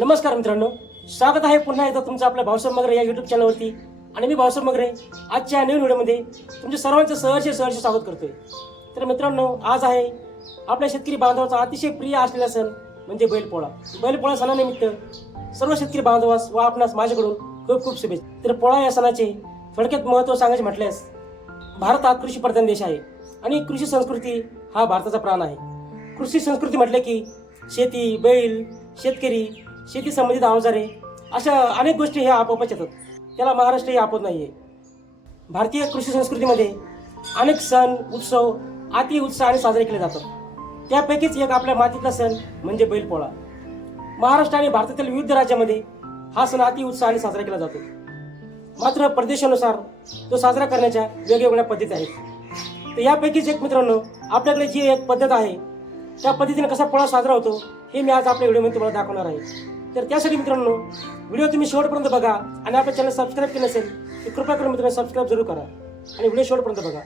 नमस्कार मित्रांनो, स्वागत आहे पुन्हा एकदा तुमचं आपल्या भाऊसाहेब मगरे या युट्यूब चॅनलवरती. आणि मी भाऊसाहेब मगरे आजच्या नवीन व्हिडिओमध्ये तुमच्या सर्वांचं सहर्ष स्वागत करतोय. तर मित्रांनो, आज आहे आपल्या शेतकरी बांधवाचा अतिशय प्रिय असलेला सण म्हणजे बैलपोळा. बैलपोळा सणानिमित्त सर्व शेतकरी बांधवास व आपणास माझ्याकडून खूप खूप शुभेच्छा. तर पोळा या सणाचे थोडक्यात महत्त्व सांगायचे म्हटल्यास, भारत हा कृषी प्रधान देश आहे आणि कृषी संस्कृती हा भारताचा प्राण आहे. कृषी संस्कृती म्हटले की शेती, बैल, शेतकरी, शेती संबंधित अवजारे अशा अनेक गोष्टी ह्या आपोआपच येतात. त्याला महाराष्ट्र ही आपत नाही आहे. भारतीय कृषी संस्कृतीमध्ये अनेक सण उत्सव अति उत्साहाने साजरे केले जातात. त्यापैकीच एक आपल्या मातीतला सण म्हणजे बैलपोळा. महाराष्ट्र आणि भारतातील विविध राज्यामध्ये हा सण अति उत्साहाने साजरा केला जातो. मात्र प्रदेशानुसार तो साजरा करण्याच्या वेगवेगळ्या पद्धती आहेत. तर यापैकीच एक मित्रांनो, आपल्याकडे जी एक पद्धत आहे त्या पद्धतीने कसा पोळा साजरा होतो हे मी आज आपल्या व्हिडिओमध्ये तुम्हाला दाखवणार आहे. तर त्यासाठी मित्रांनो, व्हिडिओ तुम्ही शेवटपर्यंत बघा आणि आपल्या चॅनल सबस्क्राईब केलं नसेल तर कृपया करून मित्रांनो सबस्क्राईब जरूर करा आणि व्हिडिओ शेवटपर्यंत बघा.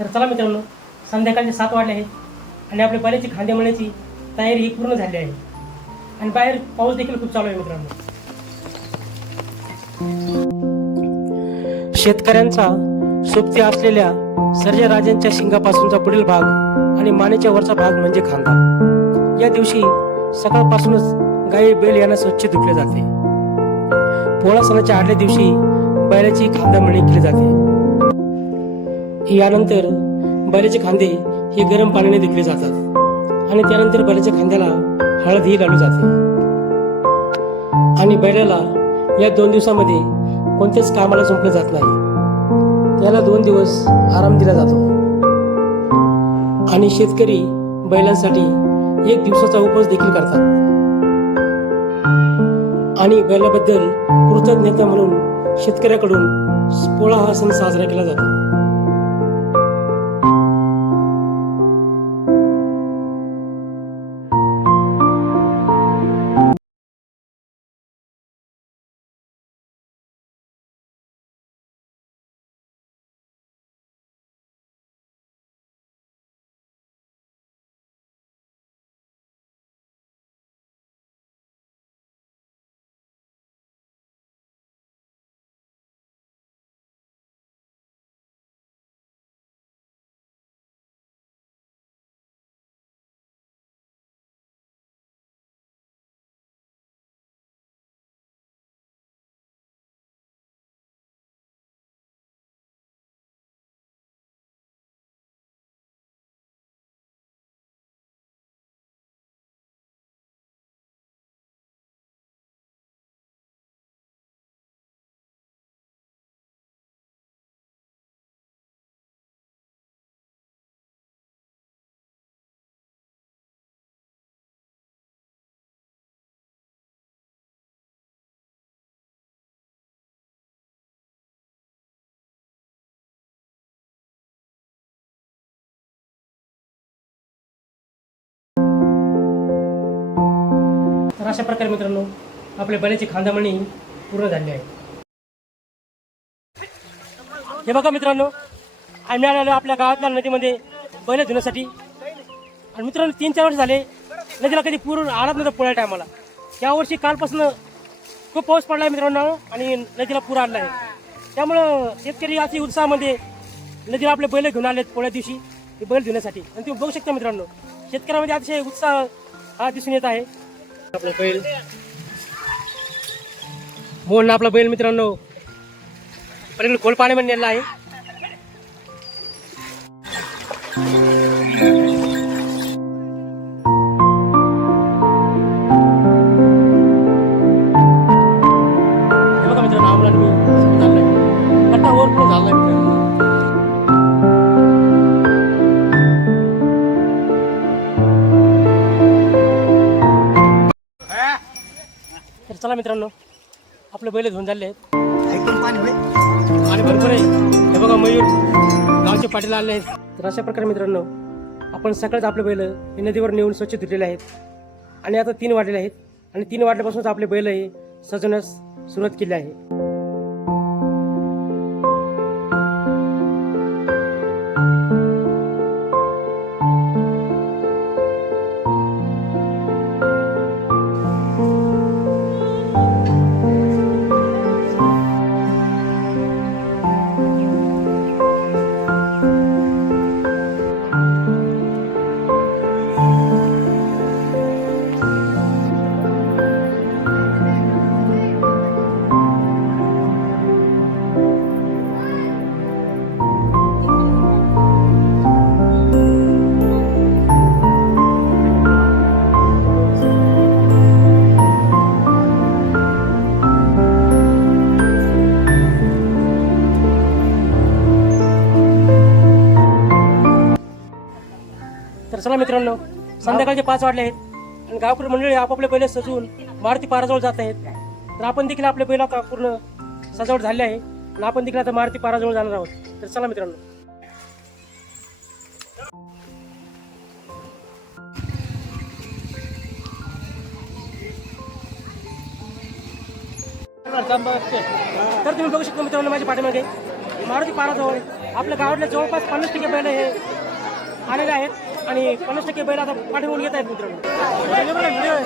तर चला मित्रांनो, संध्याकाळचे 7 वाजले आहे आणि आपल्या बैलाची खांदे मळण्याची तयारी ही पूर्ण झाली आहे आणि बाहेर पाऊस देखील खूप चालू आहे मित्रांनो. शेतकऱ्यांचा सोबती असलेल्या सर्जराजांच्या शिंगापासूनचा पुढील भाग आणि मानेच्या वरचा भाग म्हणजे खांदा. या दिवशी सकाळपासूनच गाई बैल यांना स्वच्छ धुतले जाते. पोळा सणाच्या आदल्या दिवशी बैलाची खांदा मळणी केली जाते. यानंतर बैलाचे खांदे हे गरम पाण्याने धुतले जातात आणि त्यानंतर बैलाच्या खांद्याला हळदही लावली जाते आणि बैलाला या 2 दिवसामध्ये कोणत्याच कामाला झोपलं जात नाही. त्याला 2 दिवस आराम दिला जातो आणि शेतकरी बैलांसाठी 1 दिवसाचा उपवास देखील करतात आणि बैलाबद्दल कृतज्ञता म्हणून शेतकऱ्याकडून पोळा हा सण साजरा केला जातो. तर अशा प्रकारे मित्रांनो, आपल्या बैलाची खांदामळणी पूर्ण झाली आहे. हे बघा मित्रांनो, आम्ही आलेलो आपल्या गावातल्या नदीमध्ये बैल धुण्यासाठी. आणि मित्रांनो, 3-4 वर्ष झाले नदीला कधी पूर आलाच नव्हता पोळ्या टायमाला. यावर्षी कालपासून खूप पाऊस पडला आहे मित्रांनो आणि नदीला पूर आला आहे. त्यामुळं शेतकरी अति उत्साहामध्ये नदीला आपले बैल घेऊन आलेत पोळ्या दिवशी हे बैल धुण्यासाठी. आणि तुम्ही बघू शकता मित्रांनो, शेतकऱ्यामध्ये अतिशय उत्साह हा दिसून येत आहे. आपला बैल मोहन आपला बैल मित्रांनो पलीकडे खोल पाण्यामध्ये नेला आहे. हे बघा मित्रांनो, आम्हाला मी चाललाय आता ओव्हरफ्लो झालाय मित्रांनो. चला मित्रांनो, आपले बैल धुवून झाले आहेत ऐकून पाणी होय. आणि भरपूर आहे. हे बघा मयूर गावचे पाटील आले आहेत. तर अशा प्रकारे मित्रांनो, आपण सकाळच आपले बैल हे नदीवर नेऊन स्वच्छ धुतलेले आहेत आणि आता 3 वाढलेले आहेत आणि 3 वाढल्यापासूनच आपले बैल हे सजवण्यास सुरुवात केली आहे. तर चला मित्रांनो, संध्याकाळचे 5 वाजले आहेत आणि गावकरी मंडळी आपापले बैल सजवून मारुती पाराजवळ जात आहेत. तर आपण देखील आपले बैल आता पूर्ण सजावट झाली आहे आणि आपण देखील आता मारुती पाराजवळ जाणार आहोत. तर चला मित्रांनो. तर तुम्ही बघू शकता मित्रांनो, माझ्या पाठीमागे मारुती पाराजवळ आपल्या गावातल्या जवळपास 50% बैल हे आलेले आहेत आणि 50% बैल आता पाठवून येत आहेत मित्रांनो. व्हिडिओ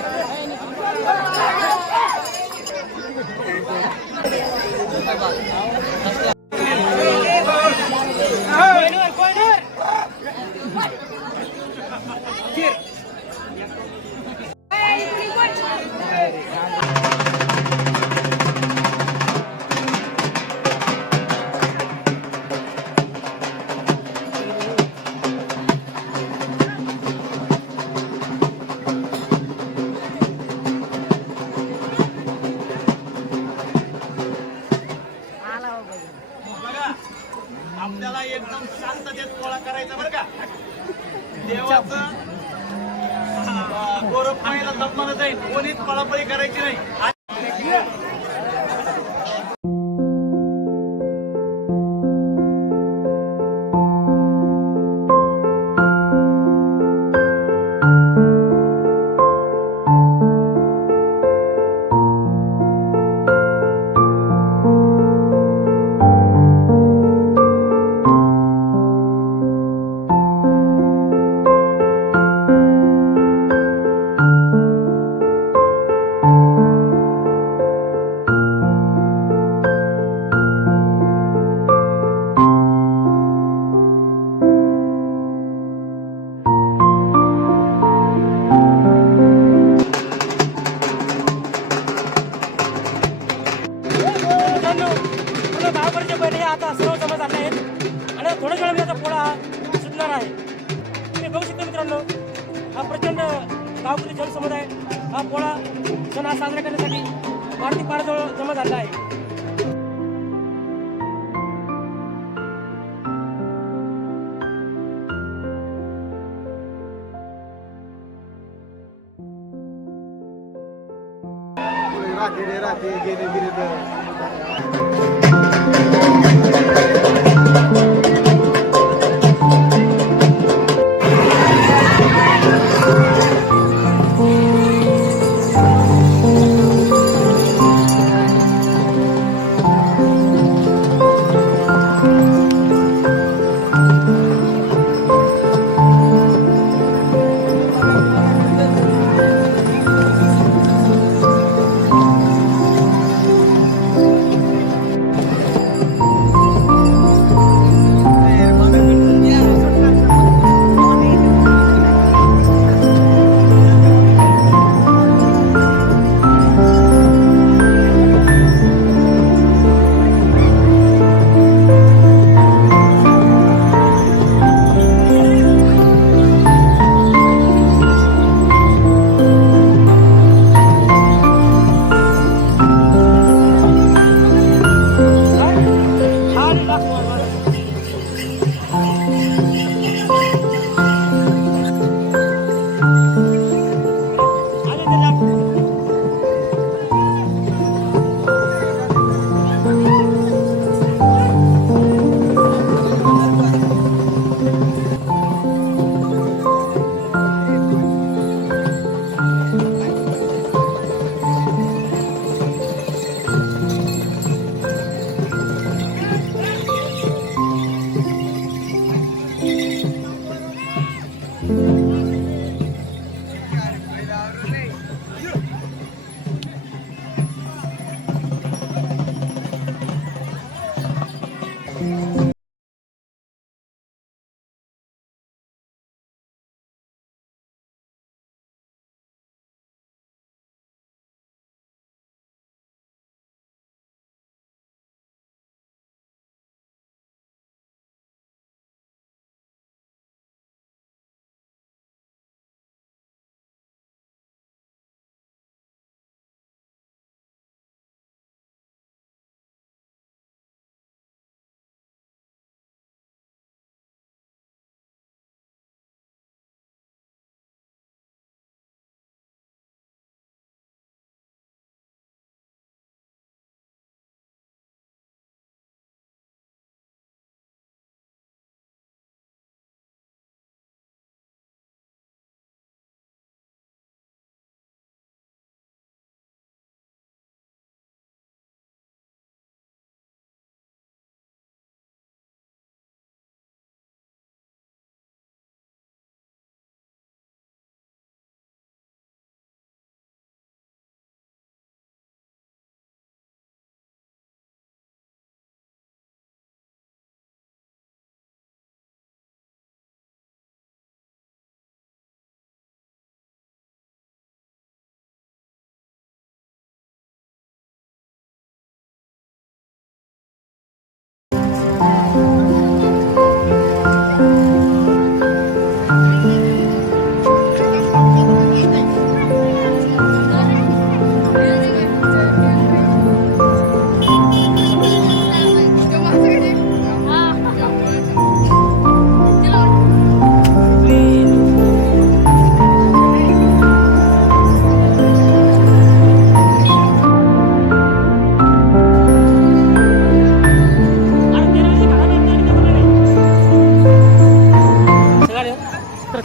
आपल्याला एकदम शांततेत पोळा करायचा बरं का. देवाचं गोरख माईला जपलं जाईल, कोणीच पळापळी करायची नाही. गावाकडचे बैल हे आता सर्व जमा झाले आहेत आणि थोड्याच वेळामध्ये आता पोळा सुटणार आहे. तुम्ही बघू शकता मित्रांनो, हा प्रचंड गावकरी जनसमुदाय हा पोळा सण हा साजरा करण्यासाठी मारुती पाराजवळ जमा झाला आहे. राहते गेले गेले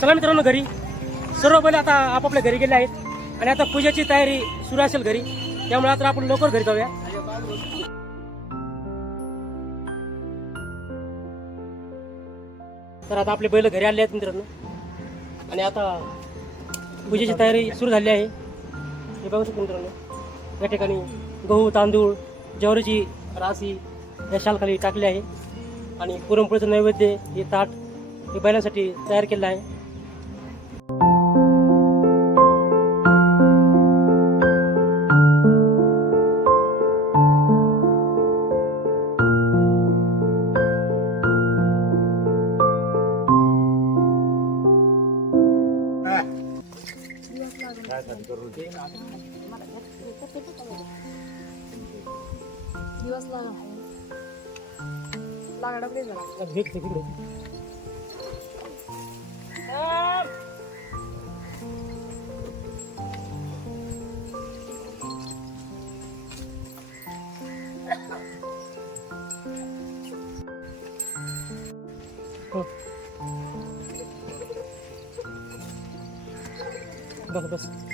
चला मित्रांनो, घरी सर्व बैल आता आपापल्या घरी गेले आहेत आणि आता पूजेची तयारी सुरू असेल घरी, त्यामुळे आता आपण लवकर घरी जाऊया. तर आता आपले बैल घरी आले आहेत मित्रांनो आणि आता पूजेची तयारी सुरू झाली आहे. हे बघू शकतो मित्रांनो, या ठिकाणी गहू, तांदूळ, ज्वारीची राशी या शालखाली टाकली आहे आणि पुरणपोळीचं नैवेद्य हे ताट हे बैलांसाठी तयार केलं आहे. दिवस लागणार बस बस